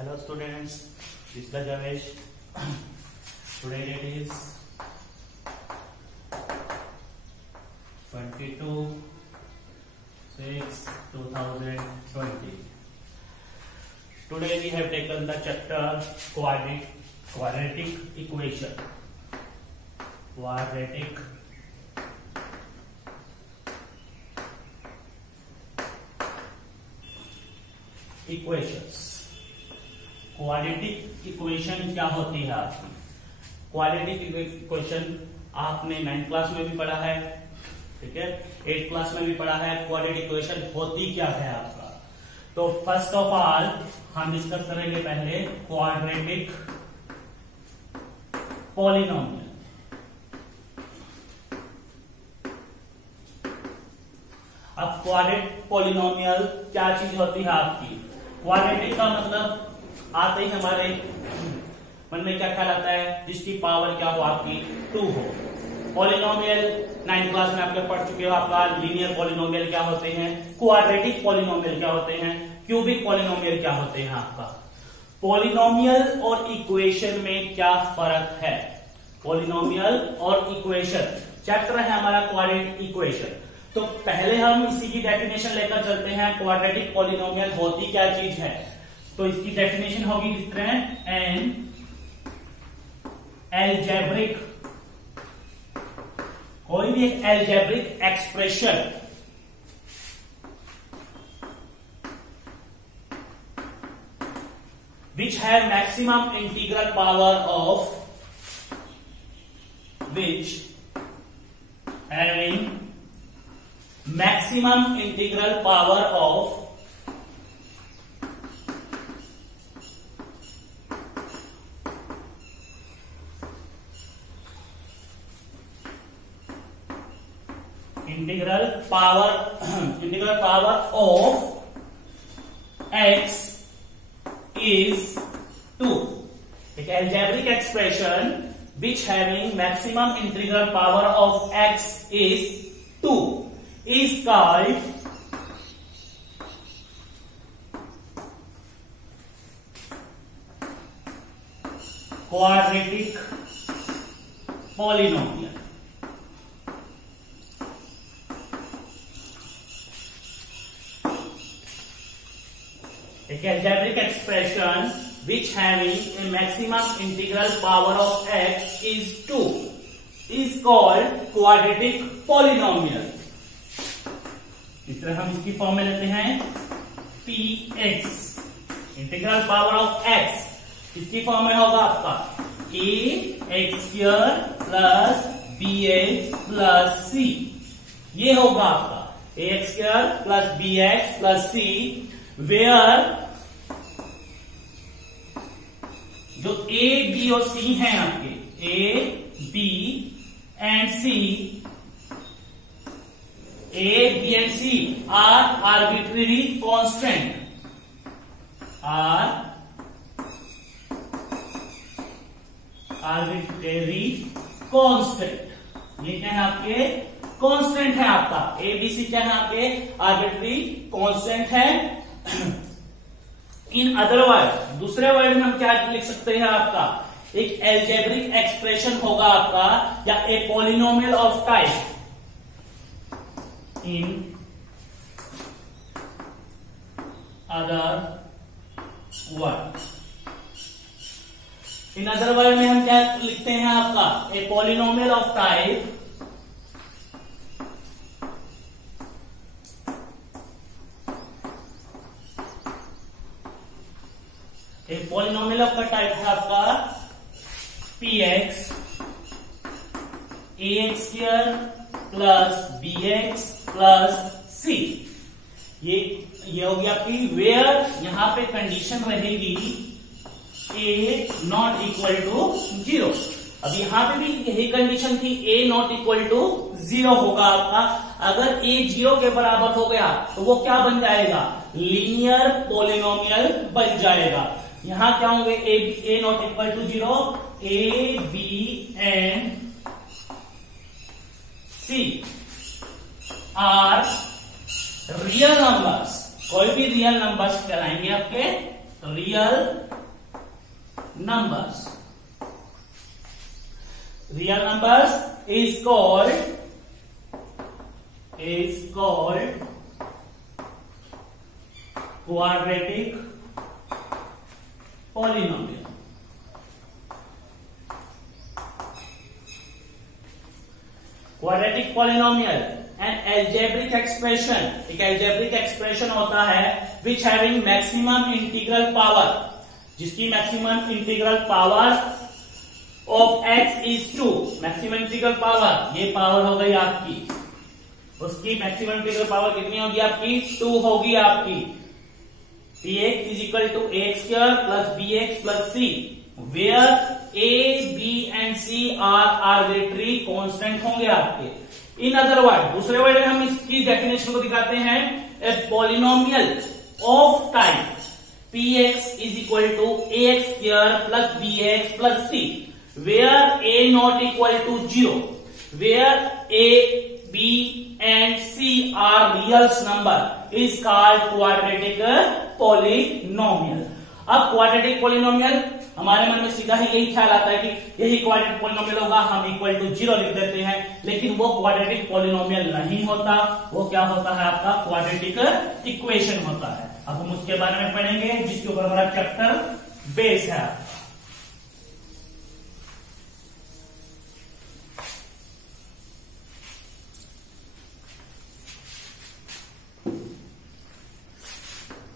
Hello students, this is Javesh. Today date is 22/6/2020. Today we have taken the chapter quadratic equation. Quadratic equations. Quadratic equation क्या होती है आपकी? Quadratic equation आपने 9th class में भी पढ़ा है, ठीक है, 8th क्लास में भी पढ़ा है। क्वाड्रेटिक इक्वेशन होती क्या है आपका? तो फर्स्ट ऑफ ऑल हम डिस्कस करेंगे पहले क्वाड्रेटिक पॉलिनोमियल। अब क्वाड्रेटिक पॉलिनोमियल क्या चीज होती है आपकी? क्वाड्रेटिक का मतलब आते ही हमारे मन में क्या ख्याल आता है? जिसकी पावर क्या हो आपकी 2 हो। पॉलिनोमियल 9th क्लास में आपके पढ़ चुके हो। आपका लीनियर पॉलिनोमियल क्या होते हैं, क्वाड्रेटिक पॉलिनोमियल क्या होते हैं, क्यूबिक पॉलिनोमियल क्या होते हैं आपका। पॉलिनोमियल और इक्वेशन में क्या फर्क है? पॉलिनोमियल और इक्वेशन चैप्टर है हमारा क्वाड्रेटिक इक्वेशन। तो पहले हम इसी की डेफिनेशन लेकर चलते हैं। क्वाड्रेटिक पॉलिनोमियल होती क्या चीज है? तो इसकी डेफिनेशन होगी इस तरह, एन एल्जेब्रिक, कोई भी एक algebraic expression which have maximum integral power of which having maximum integral power of integral power of x is 2। एक algebraic expression which having maximum integral power of x is 2 is called quadratic polynomial। एक algebraic expression which having a maximum integral power of x is 2 is called quadratic polynomial। इस तरह हम इसकी form में लेते हैं px, integral power of x, इसकी form में होगा आपका ax² plus bx plus c। ये होगा आपका ax² plus bx plus c, where जो a b और c हैं आपके a b and c, A, B and C are arbitrary constant, are arbitrary constant। ये क्या है आपके? कांस्टेंट है आपका। A, B, C क्या है आपके? आर्बिट्री कांस्टेंट है। इन अदर वर्ड, दूसरे वर्ड में हम क्या लिख सकते हैं आपका? एक एल्जेब्रिक एक्सप्रेशन होगा आपका, या a polynomial of type in other word। In other word में हम क्या लिखते हैं आपका? A polynomial of type a polynomial of का टाइप है आपका px ax² plus bx plus c। ये होगी आपकी वेयर यहां पे कंडीशन रहेगी a नॉट इक्वल टू 0। अब यहां पे भी यही कंडीशन थी, a नॉट इक्वल टू 0 होगा आपका। अगर a 0 के बराबर हो गया तो वो क्या बन जाएगा? लीनियर पॉलिनोमियल बन जाएगा। यहां क्या होंगे? a not equal to 0, a b and c are real numbers. कोई भी रियल नंबर्स कहलाएंगे आपके real numbers is called quadratic polynomial. Quadratic polynomial an algebraic expression, एक algebraic expression होता है which having maximum integral power, जिसकी maximum integral power of x is 2. maximum integral power, ये power हो गई आपकी, उसकी maximum integral power कितनी होगी आपकी? 2 होगी आपकी. px is equal to ax square plus bx plus c, where a, b and c are arbitrary constant होंगे आपके. इन अदर वर्ड, दूसरे वर्ड में हम इसकी डेफिनेशन को दिखाते हैं. A polynomial of type px is equal to ax square plus bx plus c, where a not equal to 0, where a, b and c are real number is called quadratic polynomial. अब quadratic polynomial हमारे मन में सीधा ही यही ख्याल आता है कि यही क्वाड्रेटिक पॉलिनोमियल होगा, हम इक्वल टू 0 लिख देते हैं, लेकिन वो क्वाड्रेटिक पॉलिनोमियल नहीं होता. वो क्या होता है आपका? क्वाड्रेटिक इक्वेशन होता है. अब हम उसके बारे में पढ़ेंगे जिसके ऊपर हमारा चैप्टर बेस है.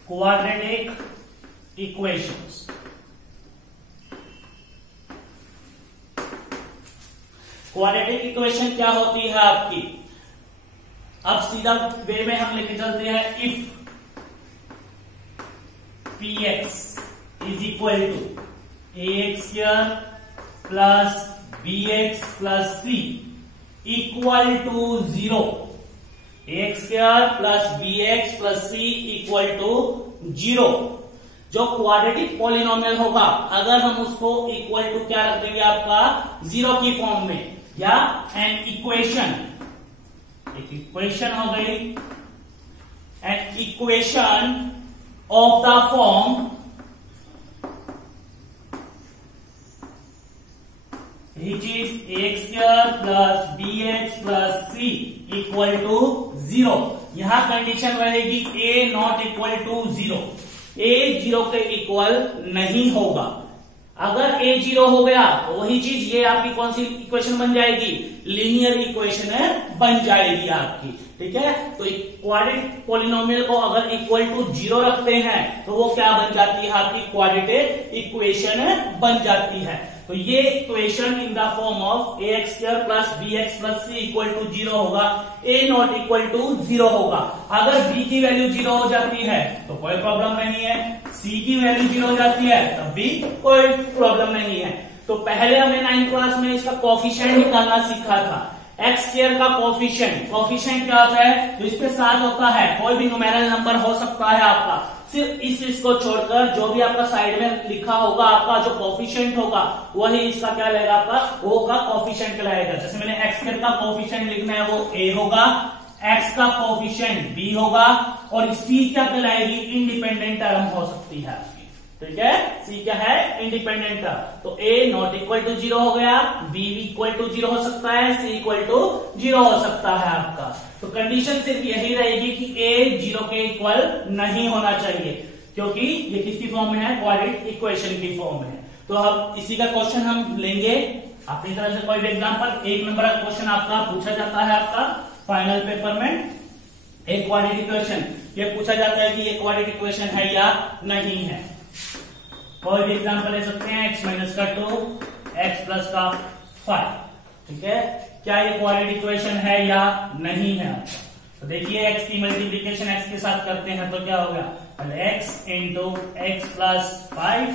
Quadratic equations. क्वाड्रेटिक इक्वेशन क्या होती है आपकी? अब सीधा वे में हम लेके चलते हैं. If px is equal to ax square plus bx plus c equal to 0, ax square plus bx plus c equal to 0, जो क्वाड्रेटिक पॉलिनोमियल होगा अगर हम उसको इक्वल टू क्या रख देंगे आपका? 0 की फॉर्म में, या एन इक्वेशन, एक इक्वेशन हो गई, an equation of the form which is ax square plus bx plus c equal to 0. यहां कंडीशन रहेगी a not equal to 0, a 0 के इक्वल नहीं होगा. अगर a 0 हो गया तो वही चीज ये आपकी कौन सी इक्वेशन बन जाएगी? लीनियर इक्वेशन बन जाएगी आपकी. ठीक है, तो क्वाड्रेटिक पॉलिनोमियल को अगर इक्वल टू 0 रखते हैं तो वो क्या बन जाती है? आपकी क्वाड्रेटिक इक्वेशन बन जाती है. तो ये equation in the form of ax square plus bx plus c equal to 0 होगा, a नॉट इक्वल टू 0 होगा. अगर b की वैल्यू 0 हो जाती है तो कोई प्रॉब्लम नहीं है, c की वैल्यू 0 हो जाती है तब भी कोई प्रॉब्लम नहीं है. तो पहले हमने 9th क्लास में इसका कोफिशिएंट निकालना सीखा था. एक्स स्क्वायर का कोफिशिएंट क्या होता है? तो इसके साथ होता है कोई भी न्यूमेरल नंबर हो सकता है आपका, सिर्फ इस को छोड़कर जो भी आपका साइड में लिखा होगा आपका जो कोफिशिएंट होगा वही इसका क्या लगेगा? आपका ओ का कोफिशिएंट कहलाएगा. जैसे मैंने एक्स स्क्वायर का कोफिशिएंट लिखना है वो ए होगा, एक्स का कोफिशिएंट बी होगा, और सी क्या कहलाएगी? इंडिपेंडेंट टर्म हो सकती है. ठीक है, सी क्या है? Independent term. तो a नॉट इक्वल टू 0 हो गया, b इक्वल टू 0 हो सकता है, c इक्वल टू 0 हो सकता है आपका. तो कंडीशन सिर्फ यही रहेगी कि a 0 के इक्वल नहीं होना चाहिए, क्योंकि ये किसकी फॉर्म में है? क्वाड्रेटिक इक्वेशन की फॉर्म में है. तो अब इसी का क्वेश्चन हम लेंगे अपनी तरफ से. कोई भी एग्जाम्पल 1 नंबर का क्वेश्चन आपका पूछा जाता है आपका फाइनल पेपर में. एक क्वाड्रेटिक इक्वेशन ये पूछा जाता है कि ये क्वाड्रेटिक इक्वेशन है या नहीं है. कोई भी एग्जाम्पल ले सकते हैं. x माइनस का 2, x प्लस का 5. ठीक है, क्या ये क्वाड्रेटिक इक्वेशन है या नहीं है? तो देखिए x की मल्टीप्लीकेशन x के साथ करते हैं तो क्या होगा? x into x plus 5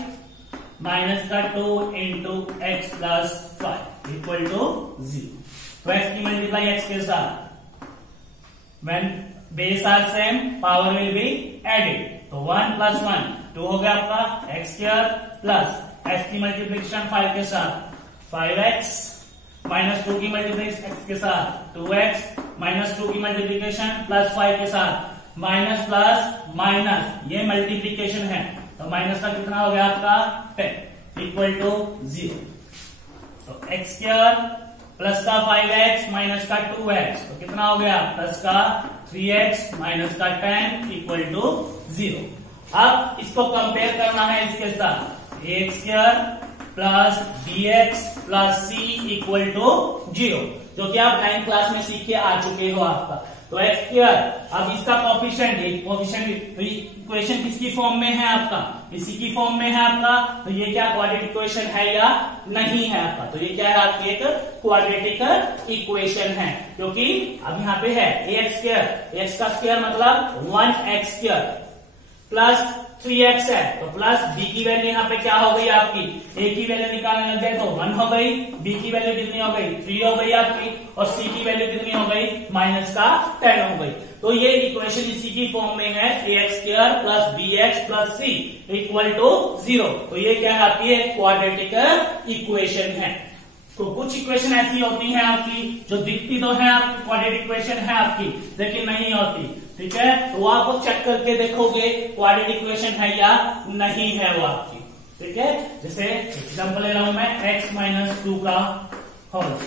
minus का 2 into x plus 5 equal to 0. तो x की मल्टीप्लाई x के साथ, when base are same power will be added. तो 1 प्लस 1 2 हो गया आपका एक्स स्क्वायर प्लस x की मल्टीप्लिकेशन 5 के साथ 5x माइनस 2 की मल्टीप्लिकेशन x के साथ 2x माइनस 2 की मल्टीप्लिकेशन प्लस 5 के साथ माइनस प्लस माइनस, ये मल्टीप्लिकेशन है. तो माइनस का कितना हो गया आपका 10 इक्वल टू 0। तो एक्स स्क्वायर प्लस का 5x माइनस का 2x तो कितना हो गया प्लस का 3x माइनस का 10 इक्वल टू 0। अब इसको कंपेयर करना है इसके साथ x square plus bx plus c equal to 0, जो कि आप 9th क्लास में सीख के आ चुके हो आपका। तो एक्स स्क्वायर, अब इसका कोफिशिएंट इक्वेशन किसकी फॉर्म में है आपका, इसी की फॉर्म में है आपका। तो ये क्या क्वाड्रेटिक इक्वेशन है या नहीं है आपका, तो ये क्या है आपकी एक क्वाड्रेटिक इक्वेशन है, क्योंकि अब यहाँ पे है एक्स स्क्वायर, एक्स का स्क्वायर मतलब 1x स्क्वायर प्लस 3x है, तो प्लस b की वैल्यू यहाँ पे क्या हो गई आपकी, a की वैल्यू निकालने लग गए तो 1 हो गई, b की वैल्यू कितनी हो गई 3 हो गई आपकी, और c की वैल्यू कितनी हो गई माइनस का 10 हो गई। तो ये इक्वेशन इसी की फॉर्म में है ax square plus bx plus c equal to 0। तो ये क्या है आपकी एक क्वाड्रेटिक इक्वेशन है। तो कुछ इक्वेशन ऐसी होती हैं आपकी जो दिखती तो है आपकी क्वाड्रेटिक इक्वेशन है आपकी, लेकिन नहीं होती, ठीक है। तो वो आपको चेक करके देखोगे क्वाड्रेटिक इक्वेशन है या नहीं है वो आपकी, ठीक है। जैसे एग्जांपल ले रहा हूं मैं, x माइनस 2 का whole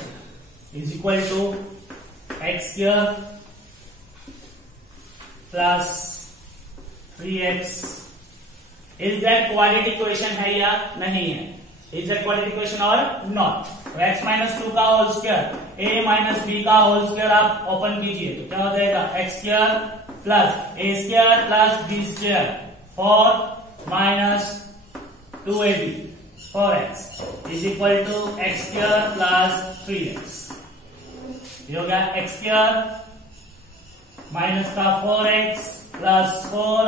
is equal to x square plus 3x। Is that quadratic equation है या नहीं है, इज दैट क्वाड्रेटिक इक्वेशन और नॉट। तो x माइनस 2 का whole square, a minus b का होल स्क्वायर आप ओपन कीजिए तो क्या हो जाएगा x square plus a square plus b square 4 minus 2ab 4x is equal to x square plus 3x। ये हो गया एक्स स्क्वायर माइनस का 4x प्लस 4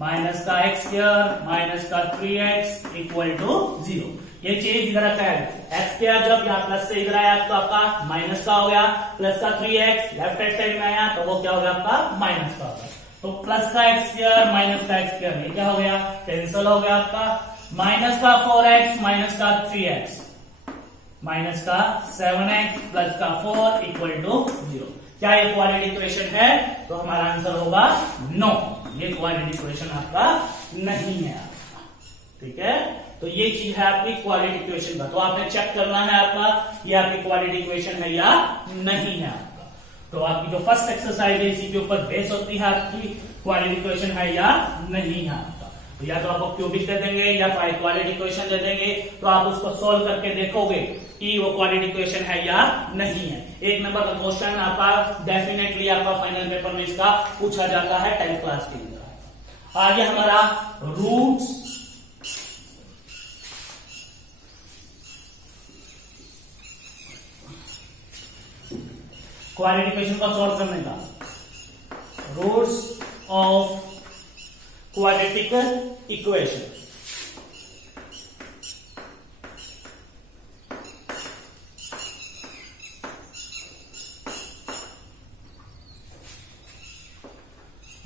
माइनस का एक्स स्क्वायर माइनस का 3x इक्वल टू 0। ये चीज इधर रखा है, एक्स स्क्वायर जब यहाँ प्लस से इधर आया तो आपका माइनस का हो गया, प्लस का 3x लेफ्ट हैंड साइड में आया तो वो क्या हो गया आपका माइनस का हो गया। तो प्लस का एक्स स्क्वायर माइनस का एक्स स्क्वायर ये क्या हो गया कैंसिल हो गया आपका, माइनस का 4x माइनस का 3x माइनस का 7x प्लस का 4 इक्वल टू 0। क्या ये क्वाड्रेटिक इक्वेशन है, तो हमारा आंसर होगा नो, ये क्वाड्रेटिक इक्वेशन आपका नहीं है आपका, ठीक है। तो ये चीज है आपकी क्वाड्रेटिक इक्वेशन का, तो आपने चेक करना है आपका ये आपकी क्वाड्रेटिक इक्वेशन है या नहीं है आपका। तो आपकी जो फर्स्ट एक्सरसाइज है इसी के ऊपर बेस होती है आपकी क्वाड्रेटिक इक्वेशन है या नहीं है आपका। तो या तो आपको क्यूबिक दे देंगे या क्वाड्रेटिक इक्वेशन दे देंगे, तो आप उसको सोल्व करके देखोगे कि वो क्वाड्रेटिक इक्वेशन है या नहीं है। एक नंबर का क्वेश्चन आपका डेफिनेटली आपका फाइनल पेपर में इसका पूछा जाता है 10th क्लास के अंदर। आगे हमारा रूट्स क्वाड्रेटिक इक्वेशन को सॉल्व करने का, roots of quadratic equation.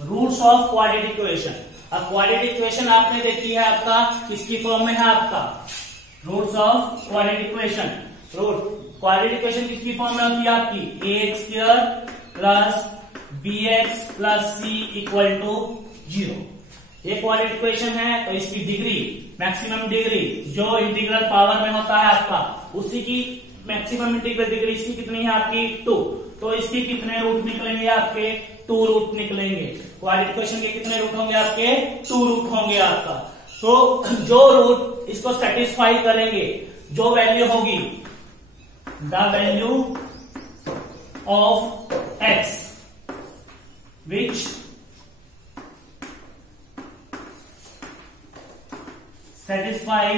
Roots of quadratic equation. अब क्वाड्रेटिक इक्वेशन आपने देखी है आपका किसकी फॉर्म में है आपका, roots of quadratic equation. Root quadratic equation किसकी फॉर्म में होती है आपकी, x square plus bx plus c equal to 0। ये क्वाड्रेटिक इक्वेशन है तो इसकी डिग्री मैक्सिमम डिग्री जो इंटीग्रल पावर में होता है आपका उसी की मैक्सिमम इंटीग्रल डिग्री इसकी कितनी है आपकी 2। तो इसके कितने रूट निकलेंगे आपके 2 रूट निकलेंगे। क्वाड्रेटिक इक्वेशन के कितने रूट होंगे आपके 2 रूट होंगे आपका। तो जो रूट इसको सेटिस्फाई करेंगे, जो वैल्यू होगी the value of x which satisfy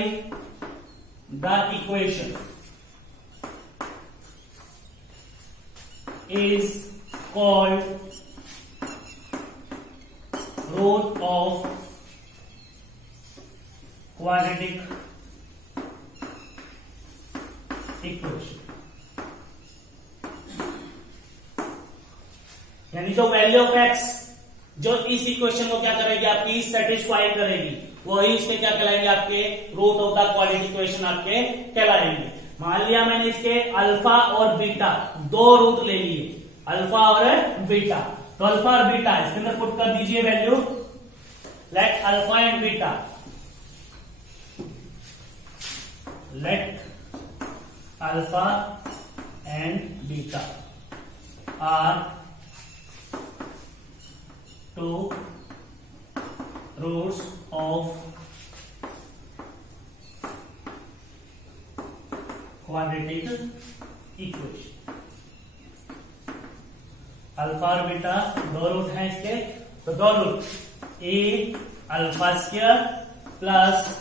the equation is called root of quadratic equation। यानी जो वैल्यू ऑफ x जो इस इक्वेशन को क्या करेगी आपकी सेटिस्फाई करेगी, वही इसके क्या कहलाएंगे आपके root of the quadratic equation आपके कहलाएंगे। मान लिया मैंने इसके अल्फा और बीटा 2 रूट ले लिए, अल्फा और बीटा, तो अल्फा और बीटा इसके अंदर पुट कर दीजिए value let alpha and beta, let alpha and beta are two roots of quadratic equation. Alpha और बीटा दो रूट हैं इसके, तो दो root A alpha square plus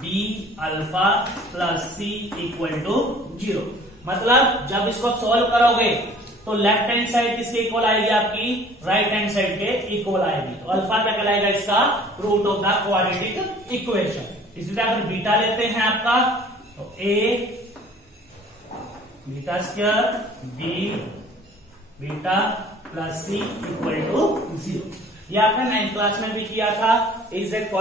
B alpha plus C equal to 0। मतलब जब इसको सॉल्व करोगे तो लेफ्ट हैंड साइड किसके इक्वल आएगी आपकी, राइट हैंड साइड के इक्वल आएगी। तो अल्फा क्या कहलाएगा इसका, root of the quadratic equation. इसी तरह अगर बीटा लेते हैं आपका, तो A beta square B beta plus C equal to 0। ये आपने 9th क्लास में भी किया था, एग्जैक्ट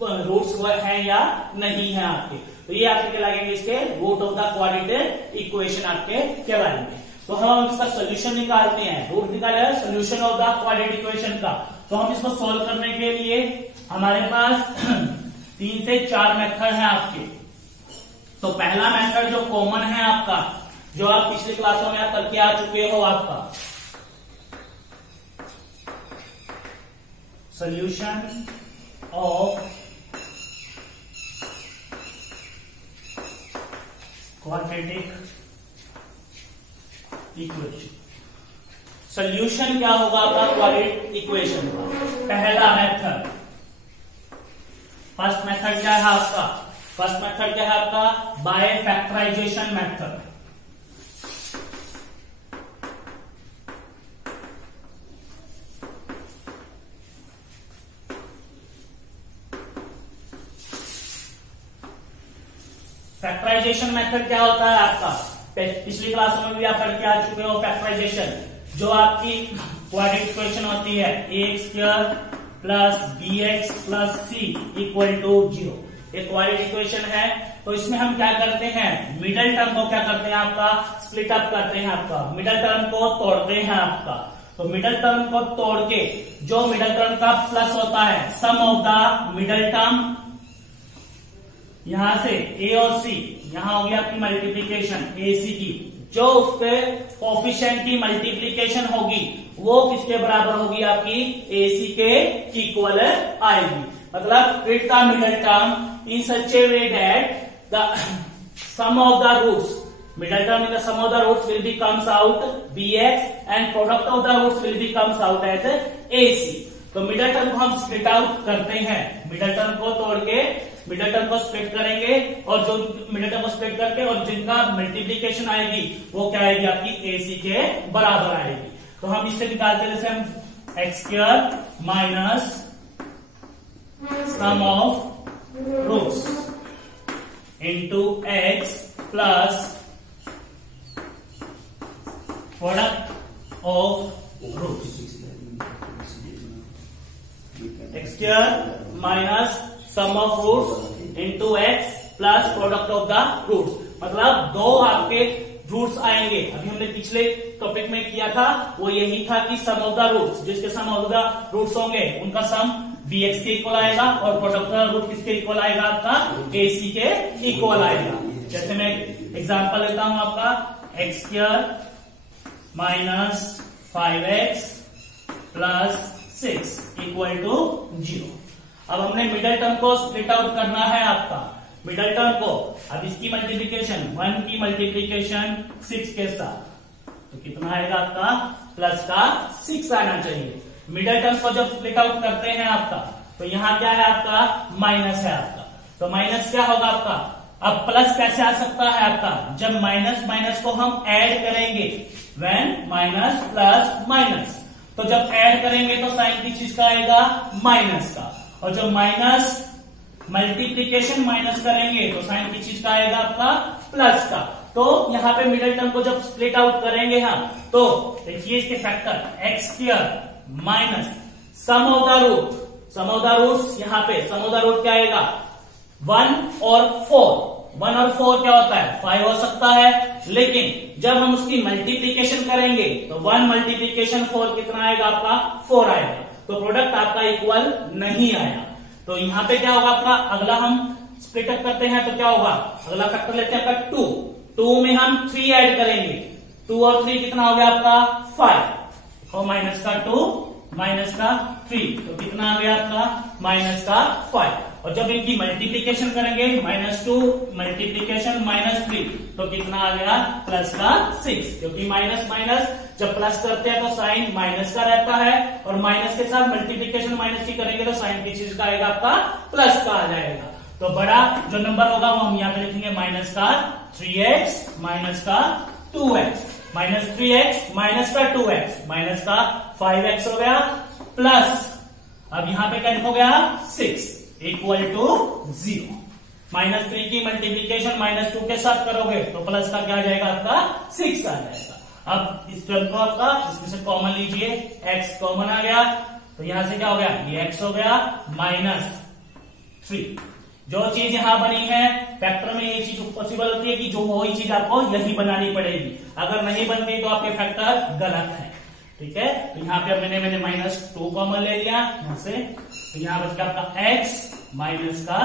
रूट्स हैं या नहीं है आपके, तो ये आपके क्या लगेंगे, इसके root of the quadratic equation आपके कहलाएंगे। तो हम इसका सोल्यूशन निकालते हैं, रूट निकाले solution of the quadratic equation का। तो हम इसको सोल्व करने के लिए हमारे पास 3 से 4 मेथड है आपके। तो पहला मेथड जो कॉमन है आपका, जो आप पिछली क्लासों में आप करके आ चुके हो, आपका solution of quadratic equation. Solution क्या होगा आपका क्वाड्रेटिक इक्वेशन का, पहला मेथड। फर्स्ट मेथड क्या है आपका, फर्स्ट मेथड क्या है आपका, by factorization method. Factorisation method क्या होता है आपका, पिछली क्लासों में भी आप पढ़ के आ चुके हो। फैक्टराइजेशन जो आपकी क्वाड्रेटिक इक्वेशन होती है, ax square plus bx plus c equal to 0, एक क्वाड्रेटिक इक्वेशन है। तो इसमें हम क्या करते हैं, मिडल टर्म को क्या करते हैं आपका, स्प्लिट अप करते हैं आपका, मिडल टर्म को तोड़ते हैं आपका। तो मिडल टर्म को तोड़ के जो मिडल टर्म का प्लस होता है, सम ऑफ द मिडल टर्म, यहां से a और c, यहां होगी आपकी मल्टीप्लीकेशन ac की, जो उसके कोफिशिएंट की मल्टीप्लीकेशन होगी वो किसके बराबर होगी, आपकी ac के इक्वल आएगी। मतलब fit the middle term in such a way that the sum of the roots, middle term in the sum of the roots will be comes out bx and product of the roots will be comes out as ac। तो middle term को हम split out करते हैं, middle term को तोड़ के middle term को split करेंगे, और जो मिडल टर्म को स्प्लिट करके और जिनका मल्टीप्लीकेशन आएगी वो क्या आएगी, आपकी ac के बराबर आएगी। तो हम इससे निकालते हैं, जैसे हम x square minus sum of roots into x plus product of roots, x square minus sum of roots into x plus product of the roots. मतलब दो आपके रूट्स आएंगे, अभी हमने पिछले टॉपिक में किया था, वो यही था कि सम ऑफ द रूट्स, जिसके सम ऑफ द रूट्स होंगे उनका सम bx के इक्वल आएगा, और प्रोडक्ट ऑफ रूट किसके इक्वल आएगा, आपका ac के इक्वल आएगा। जैसे मैं एग्जांपल लेता हूं आपका, x square minus 5x plus 6 equal to 0। अब हमने मिडल टर्म को स्प्लिट आउट करना है आपका, मिडल टर्म को। अब इसकी मल्टीप्लीकेशन 1 की मल्टीप्लीकेशन 6 के साथ, तो कितना आएगा आपका, प्लस का 6 आना चाहिए। मिडल टर्म को जब स्प्लिट आउट करते हैं आपका, तो यहाँ क्या है आपका, माइनस है आपका, तो माइनस क्या होगा आपका। अब प्लस कैसे आ सकता है आपका, जब माइनस माइनस को हम ऐड करेंगे, व्हेन माइनस प्लस माइनस, तो जब ऐड करेंगे तो साइन किस चीज का आएगा, माइनस का, और जब माइनस मल्टीप्लीकेशन माइनस करेंगे तो साइन किस चीज का आएगा, आपका प्लस का। तो यहाँ पे मिडिल टर्म को जब स्प्लिट आउट करेंगे हम, तो देखिए इसके factor x square minus sum of the root, sum of the roots, यहाँ पे सम ऑफ द रूट क्या आएगा, 1 और 4, 1 और 4 क्या होता है, 5 हो सकता है, लेकिन जब हम उसकी मल्टीप्लीकेशन करेंगे तो 1 मल्टीप्लीकेशन 4 कितना आएगा, आपका 4 आएगा। तो प्रोडक्ट आपका इक्वल नहीं आया। तो यहाँ पे क्या होगा आपका, अगला हम स्प्लिट अप करते हैं तो क्या होगा, अगला फैक्टर लेते हैं आपका 2, 2 में हम 3 ऐड करेंगे, 2 और 3 कितना हो गया आपका 5, और माइनस का 2 माइनस का 3, तो कितना आ गया आपका माइनस का 5। और जब इनकी मल्टीप्लीकेशन करेंगे -2 मल्टीप्लीकेशन -3 तो कितना आ गया प्लस का 6, क्योंकि माइनस माइनस जब प्लस करते हैं तो साइन माइनस का रहता है, और माइनस के साथ मल्टीप्लीकेशन माइनस की करेंगे तो साइन की चीज का आएगा आपका प्लस का आ जाएगा। तो बड़ा जो नंबर होगा वो हम यहाँ पे लिखेंगे माइनस का 3x माइनस का 2x, माइनस 3x माइनस का 2x माइनस का 5x हो गया, प्लस अब यहां पे क्या हो गया 6 इक्वल टू 0। -3 की मल्टीप्लीकेशन -2 के साथ करोगे तो प्लस का क्या आ जाएगा आपका 6 आ जाएगा। अब इस टर्म को आपका इसमें से कॉमन लीजिए, x कॉमन आ गया तो यहां से क्या हो गया ये x हो गया -3। जो चीज यहां बनी है फैक्टर में ये चीज पॉसिबल होती है कि जो वही चीज आपको यही बनानी पड़ेगी, अगर नहीं बनती तो आपके फैक्टर गलत है। ठीक है, तो यहाँ पे मैंने -2 कॉमन ले लिया यहां से, तो यहाँ बच गया आपका x माइनस का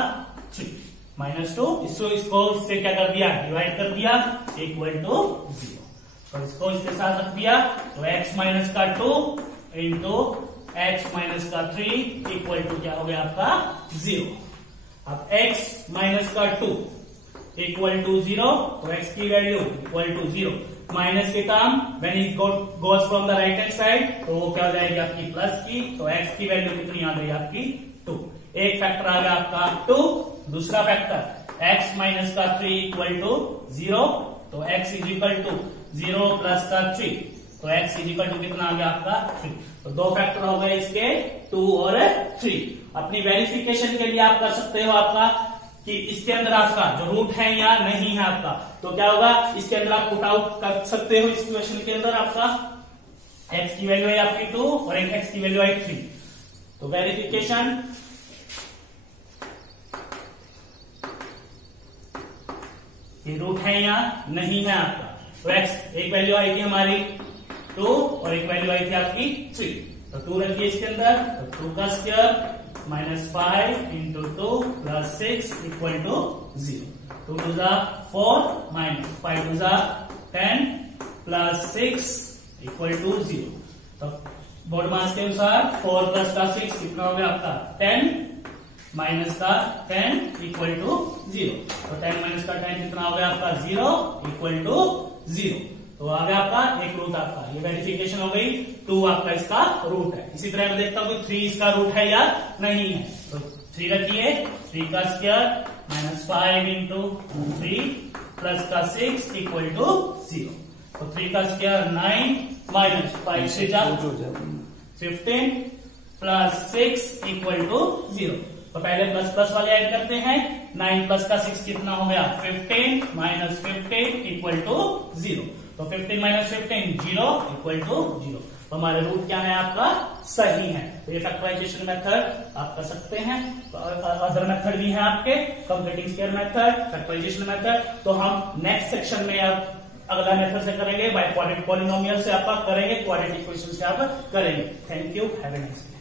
3 -2, इसको क्या कर दिया डिवाइड कर दिया इक्वल टू 0, और इसको इसके साथ रख दिया तो x माइनस का 2 इंटू x माइनस का 3 इक्वल टू क्या हो गया आपका 0। अब x माइनस का 2 इक्वल टू 0, तो x की वैल्यू इक्वल टू 0, माइनस के term when it goes from the right hand side तो वो क्या हो जाएगी आपकी प्लस की, तो x की वैल्यू कितनी आ गई आपकी 2। एक फैक्टर आ गया आपका 2, दूसरा फैक्टर x माइनस का 3 इक्वल टू 0, तो x is equal to 0 plus का 3, तो x इज इक्वल टू कितना आ गया आपका 3। तो दो फैक्टर हो गए इसके 2 और 3। अपनी वेरिफिकेशन के लिए आप कर सकते हो आपका कि इसके अंदर आपका जो रूट है या नहीं है आपका, तो क्या होगा इसके अंदर आप पुट आउट कर सकते हो। इस क्वेश्चन के अंदर आपका x की वैल्यू है आपकी 2 और एक x की वैल्यू है 3, तो वेरिफिकेशन ये रूट है या नहीं है आपका, तो x एक वैल्यू आई थी हमारी 2 और एक वैल्यू आई थी आपकी 3, तो 2 रखिए इसके अंदर, तो 2 का square -5 into 2 plus 6 equal to 0, 2 two ज़ा 4 माइनस 5 टू ज़ा 10 प्लस 6 इक्वल टू 0। तो बोर्ड मास के अनुसार 4 प्लस का 6 कितना हो गया आपका 10 माइनस का 10 इक्वल टू 0, तो 10 माइनस का 10 कितना हो गया आपका 0 इक्वल टू 0। तो आ गया आपका एक रूट आपका, ये वेरिफिकेशन हो गई, 2 आपका इसका रूट है। इसी तरह मैं देखता हूं कि 3 इसका रूट है या नहीं है, तो 3 रखिए, 3 का स्क्वायर -5 इंटू 3 प्लस का 6 इक्वल टू 0, तो 3 का स्क्वायर 9 माइनस 5 से जा 15 प्लस 6 इक्वल टू 0। तो पहले प्लस प्लस वाले ऐड करते हैं, 9 प्लस का 6 कितना हो गया 15 माइनस 15 इक्वल टू 0, तो 15 माइनस 15 0 इक्वल टू 0। तो हमारे रूट क्या है आपका सही है। तो ये फैक्टराइजेशन मेथड आप कर सकते हैं। तो अदर मेथड भी है आपके, completing square method, factorisation method. तो हम नेक्स्ट सेक्शन में अब अगला मेथड से करेंगे, बाय क्वाड्रेटिक पॉलिनोमियल से आप करेंगे, क्वाड्रेटिक इक्वेशन से आप करेंगे। Thank you, have a nice day.